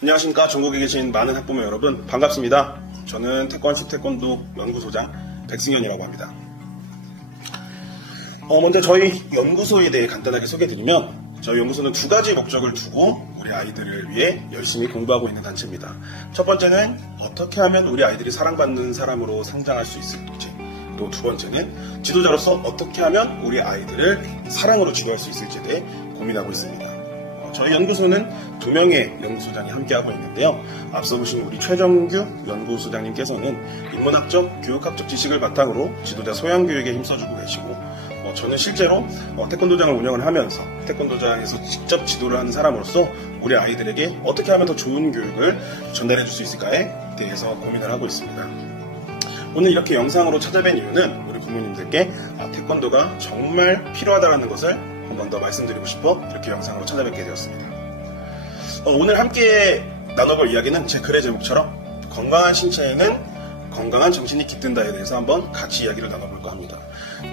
안녕하십니까. 전국에 계신 많은 학부모 여러분 반갑습니다. 저는 태권시 태권도 연구소장 백승현이라고 합니다. 먼저 저희 연구소에 대해 간단하게 소개해드리면, 저희 연구소는 두 가지 목적을 두고 우리 아이들을 위해 열심히 공부하고 있는 단체입니다. 첫 번째는 어떻게 하면 우리 아이들이 사랑받는 사람으로 성장할 수 있을지, 또 두 번째는 지도자로서 어떻게 하면 우리 아이들을 사랑으로 지도할 수 있을지에 대해 고민하고 있습니다. 저희 연구소는 2명의 연구소장이 함께하고 있는데요. 앞서 보신 우리 최정규 연구소장님께서는 인문학적, 교육학적 지식을 바탕으로 지도자 소양교육에 힘써주고 계시고, 저는 실제로 태권도장을 운영을 하면서 태권도장에서 직접 지도를 하는 사람으로서 우리 아이들에게 어떻게 하면 더 좋은 교육을 전달해 줄 수 있을까에 대해서 고민을 하고 있습니다. 오늘 이렇게 영상으로 찾아뵌 이유는 우리 부모님들께 태권도가 정말 필요하다는 것을 한 번 더 말씀드리고 싶어 이렇게 영상으로 찾아뵙게 되었습니다. 오늘 함께 나눠볼 이야기는 제 글의 제목처럼 건강한 신체에는 건강한 정신이 깃든다에 대해서 한번 같이 이야기를 나눠볼까 합니다.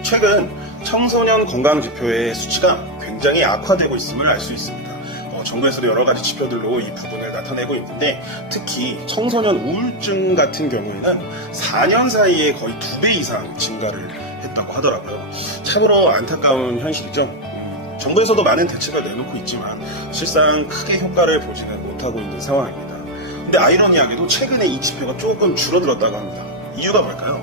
최근 청소년 건강 지표의 수치가 굉장히 악화되고 있음을 알 수 있습니다. 정부에서도 여러 가지 지표들로 이 부분을 나타내고 있는데, 특히 청소년 우울증 같은 경우에는 4년 사이에 거의 2배 이상 증가를 했다고 하더라고요. 참으로 안타까운 현실이죠. 정부에서도 많은 대책을 내놓고 있지만 실상 크게 효과를 보지는 못하고 있는 상황입니다. 근데 아이러니하게도 최근에 이 지표가 조금 줄어들었다고 합니다. 이유가 뭘까요?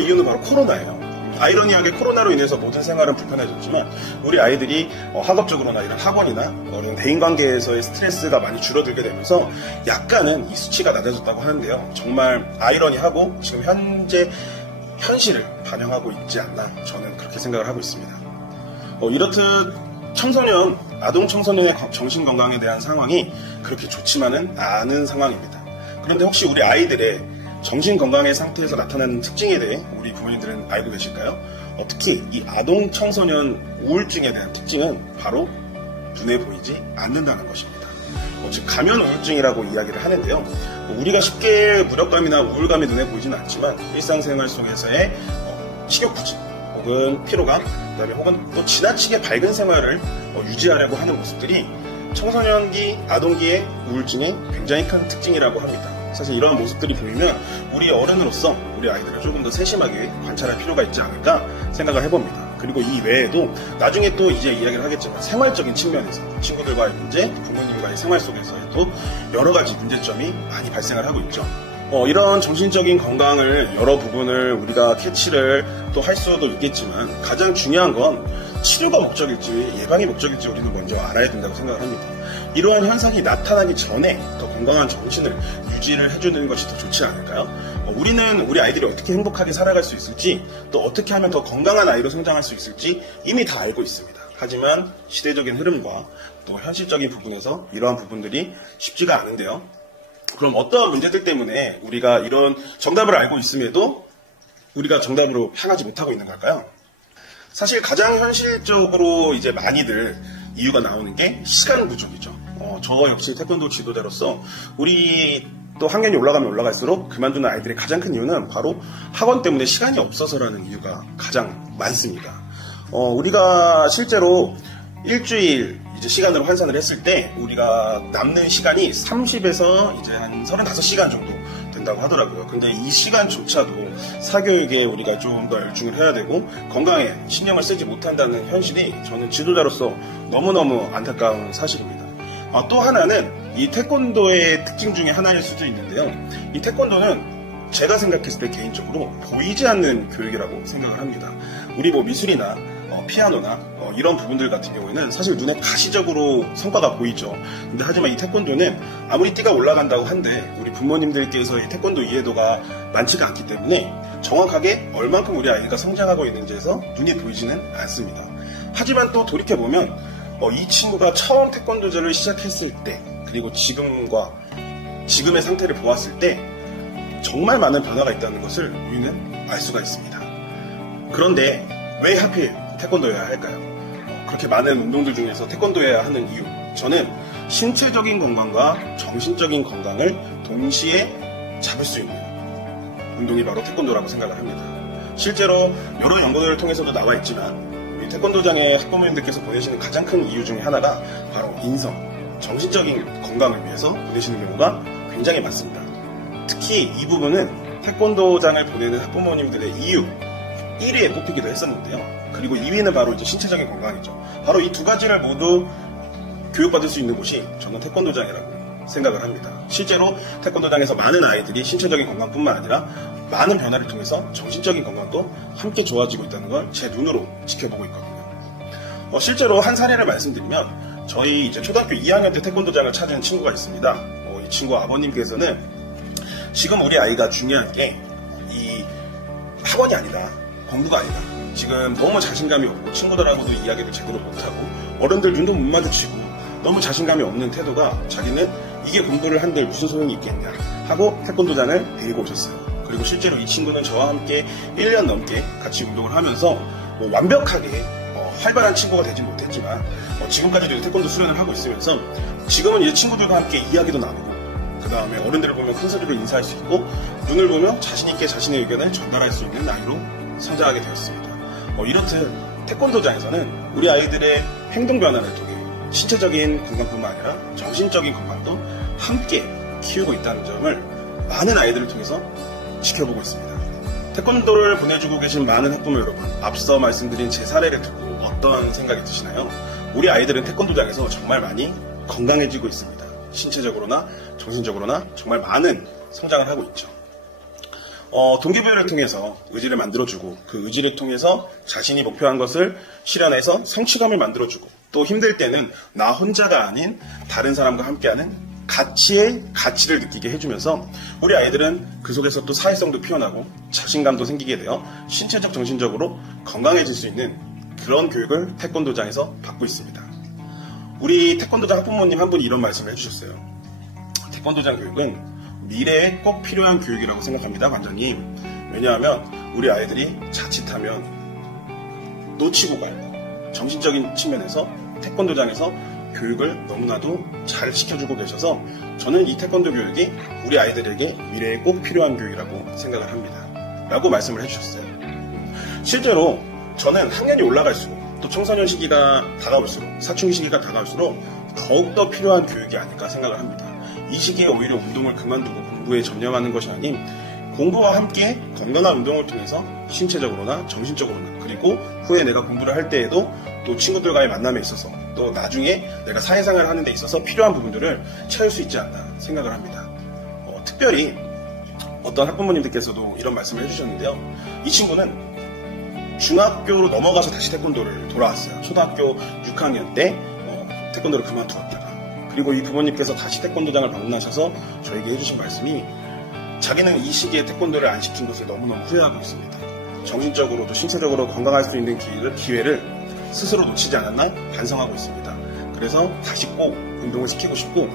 이유는 바로 코로나예요. 아이러니하게 코로나로 인해서 모든 생활은 불편해졌지만 우리 아이들이 학업적으로나 이런 학원이나 이런 대인관계에서의 스트레스가 많이 줄어들게 되면서 약간은 이 수치가 낮아졌다고 하는데요. 정말 아이러니하고 지금 현재 현실을 반영하고 있지 않나, 저는 그렇게 생각을 하고 있습니다. 이렇듯 아동 청소년의 정신건강에 대한 상황이 그렇게 좋지만은 않은 상황입니다. 그런데 혹시 우리 아이들의 정신건강의 상태에서 나타나는 특징에 대해 우리 부모님들은 알고 계실까요? 특히 이 아동 청소년 우울증에 대한 특징은 바로 눈에 보이지 않는다는 것입니다. 즉 가면 우울증이라고 이야기를 하는데요. 우리가 쉽게 무력감이나 우울감이 눈에 보이지는 않지만 일상생활 속에서의 식욕부진 혹은 피로감, 그다음에 혹은 또 지나치게 밝은 생활을 유지하려고 하는 모습들이 청소년기, 아동기의 우울증의 굉장히 큰 특징이라고 합니다. 사실 이러한 모습들이 보이면 우리 어른으로서 우리 아이들을 조금 더 세심하게 관찰할 필요가 있지 않을까 생각을 해봅니다. 그리고 이 외에도 나중에 또 이제 이야기를 하겠지만 생활적인 측면에서 친구들과의 문제, 부모님과의 생활 속에서도 여러 가지 문제점이 많이 발생을 하고 있죠. 이런 정신적인 건강을 여러 부분을 우리가 캐치를 또 할 수도 있겠지만 가장 중요한 건 치료가 목적일지 예방이 목적일지 우리는 먼저 알아야 된다고 생각을 합니다. 이러한 현상이 나타나기 전에 더 건강한 정신을 유지를 해주는 것이 더 좋지 않을까요? 우리는 우리 아이들이 어떻게 행복하게 살아갈 수 있을지, 또 어떻게 하면 더 건강한 아이로 성장할 수 있을지 이미 다 알고 있습니다. 하지만 시대적인 흐름과 또 현실적인 부분에서 이러한 부분들이 쉽지가 않은데요. 그럼 어떠한 문제들 때문에 우리가 이런 정답을 알고 있음에도 우리가 정답으로 향하지 못하고 있는 걸까요? 사실 가장 현실적으로 이제 많이들 이유가 나오는 게 시간 부족이죠. 저 역시 태권도 지도자로서 우리 또 학년이 올라가면 올라갈수록 그만두는 아이들의 가장 큰 이유는 바로 학원 때문에 시간이 없어서라는 이유가 가장 많습니다. 우리가 실제로 일주일 이제 시간으로 환산을 했을 때 우리가 남는 시간이 30에서 이제 한 35시간 정도 된다고 하더라고요. 근데 이 시간조차도 사교육에 우리가 좀 더 열중을 해야 되고 건강에 신경을 쓰지 못한다는 현실이 저는 지도자로서 너무너무 안타까운 사실입니다. 또 하나는 이 태권도의 특징 중에 하나일 수도 있는데요. 이 태권도는 제가 생각했을 때 개인적으로 보이지 않는 교육이라고 생각을 합니다. 우리 미술이나 피아노나 이런 부분들 같은 경우에는 사실 눈에 가시적으로 성과가 보이죠. 근데 하지만 이 태권도는 아무리 띠가 올라간다고 한데 우리 부모님들께서의 태권도 이해도가 많지가 않기 때문에 정확하게 얼만큼 우리 아이가 성장하고 있는지에서 눈이 보이지는 않습니다. 하지만 또 돌이켜보면 이 친구가 처음 태권도를 시작했을 때 그리고 지금의 상태를 보았을 때 정말 많은 변화가 있다는 것을 우리는 알 수가 있습니다. 그런데 왜 하필 태권도여야 할까요? 그렇게 많은 운동들 중에서 태권도여야 하는 이유, 저는 신체적인 건강과 정신적인 건강을 동시에 잡을 수 있는 운동이 바로 태권도라고 생각을 합니다. 실제로 여러 연구들을 통해서도 나와 있지만 우리 태권도장의 학부모님들께서 보내시는 가장 큰 이유 중에 하나가 바로 인성, 정신적인 건강을 위해서 보내시는 경우가 굉장히 많습니다. 특히 이 부분은 태권도장을 보내는 학부모님들의 이유 1위에 꼽히기도 했었는데요. 그리고 2위는 바로 이제 신체적인 건강이죠. 바로 이 두 가지를 모두 교육받을 수 있는 곳이 저는 태권도장이라고 생각을 합니다. 실제로 태권도장에서 많은 아이들이 신체적인 건강뿐만 아니라 많은 변화를 통해서 정신적인 건강도 함께 좋아지고 있다는 걸 제 눈으로 지켜보고 있거든요. 실제로 한 사례를 말씀드리면 저희 이제 초등학교 2학년 때 태권도장을 찾은 친구가 있습니다. 이 친구 아버님께서는 지금 우리 아이가 중요한 게 이 학원이 아니다, 공부가 아니다. 지금 너무 자신감이 없고 친구들하고도 이야기를 제대로 못하고 어른들 눈도 못 마주치고 너무 자신감이 없는 태도가 자기는 이게 공부를 한들 무슨 소용이 있겠냐 하고 태권도장을 데리고 오셨어요. 그리고 실제로 이 친구는 저와 함께 1년 넘게 같이 운동을 하면서 완벽하게 활발한 친구가 되지 못했지만 지금까지도 태권도 수련을 하고 있으면서 지금은 이제 친구들과 함께 이야기도 나누고 그 다음에 어른들을 보면 큰 소리로 인사할 수 있고 눈을 보면 자신 있게 자신의 의견을 전달할 수 있는 나이로 성장하게 되었습니다. 이렇듯 태권도장에서는 우리 아이들의 행동 변화를 통해 신체적인 건강뿐만 아니라 정신적인 건강도 함께 키우고 있다는 점을 많은 아이들을 통해서 지켜보고 있습니다. 태권도를 보내주고 계신 많은 학부모 여러분, 앞서 말씀드린 제 사례를 듣고 어떤 생각이 드시나요? 우리 아이들은 태권도장에서 정말 많이 건강해지고 있습니다. 신체적으로나 정신적으로나 정말 많은 성장을 하고 있죠. 동기부여를 통해서 의지를 만들어주고 그 의지를 통해서 자신이 목표한 것을 실현해서 성취감을 만들어주고 또 힘들 때는 나 혼자가 아닌 다른 사람과 함께하는 가치를 느끼게 해주면서 우리 아이들은 그 속에서 또 사회성도 피어나고 자신감도 생기게 되어 신체적 정신적으로 건강해질 수 있는 그런 교육을 태권도장에서 받고 있습니다. 우리 태권도장 학부모님 한 분이 이런 말씀을 해주셨어요. 태권도장 교육은 미래에 꼭 필요한 교육이라고 생각합니다, 관장님. 왜냐하면 우리 아이들이 자칫하면 놓치고 갈 정신적인 측면에서 태권도장에서 교육을 너무나도 잘 시켜주고 계셔서 저는 이 태권도 교육이 우리 아이들에게 미래에 꼭 필요한 교육이라고 생각을 합니다. 라고 말씀을 해주셨어요. 실제로 저는 학년이 올라갈수록 또 청소년 시기가 다가올수록 사춘기 시기가 다가올수록 더욱더 필요한 교육이 아닐까 생각을 합니다. 이 시기에 오히려 운동을 그만두고 공부에 전념하는 것이 아닌 공부와 함께 건강한 운동을 통해서 신체적으로나 정신적으로나 그리고 후에 내가 공부를 할 때에도 또 친구들과의 만남에 있어서 또 나중에 내가 사회생활을 하는 데 있어서 필요한 부분들을 채울 수 있지 않나 생각을 합니다. 특별히 어떤 학부모님들께서도 이런 말씀을 해주셨는데요. 이 친구는 중학교로 넘어가서 다시 태권도를 돌아왔어요. 초등학교 6학년 때 태권도를 그만두었다가 그리고 이 부모님께서 다시 태권도장을 방문하셔서 저에게 해주신 말씀이 자기는 이 시기에 태권도를 안 시킨 것을 너무너무 후회하고 있습니다. 정신적으로도 신체적으로 건강할 수 있는 기회를 스스로 놓치지 않았나 반성하고 있습니다. 그래서 다시 꼭 운동을 시키고 싶고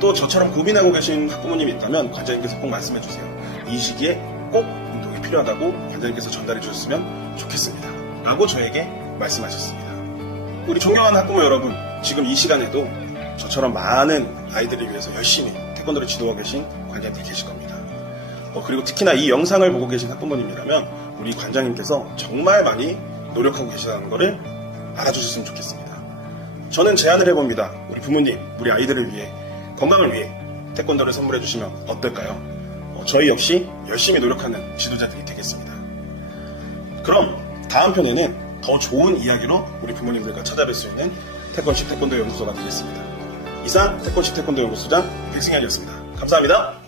또 저처럼 고민하고 계신 학부모님이 있다면 관장님께서 꼭 말씀해 주세요. 이 시기에 꼭 운동이 필요하다고 관장님께서 전달해 주셨으면 좋겠습니다. 라고 저에게 말씀하셨습니다. 우리 존경하는 학부모 여러분, 지금 이 시간에도 저처럼 많은 아이들을 위해서 열심히 태권도를 지도하고 계신 관장님들이 계실 겁니다. 그리고 특히나 이 영상을 보고 계신 학부모님이라면 우리 관장님께서 정말 많이 노력하고 계시다는 것을 알아주셨으면 좋겠습니다. 저는 제안을 해봅니다. 우리 부모님, 우리 아이들을 위해 건강을 위해 태권도를 선물해 주시면 어떨까요? 저희 역시 열심히 노력하는 지도자들이 되겠습니다. 그럼 다음 편에는 더 좋은 이야기로 우리 부모님들과 찾아뵐 수 있는 태권십 태권도 연구소가 되겠습니다. 이상 태권십 태권도 연구소장 백승현이었습니다. 감사합니다.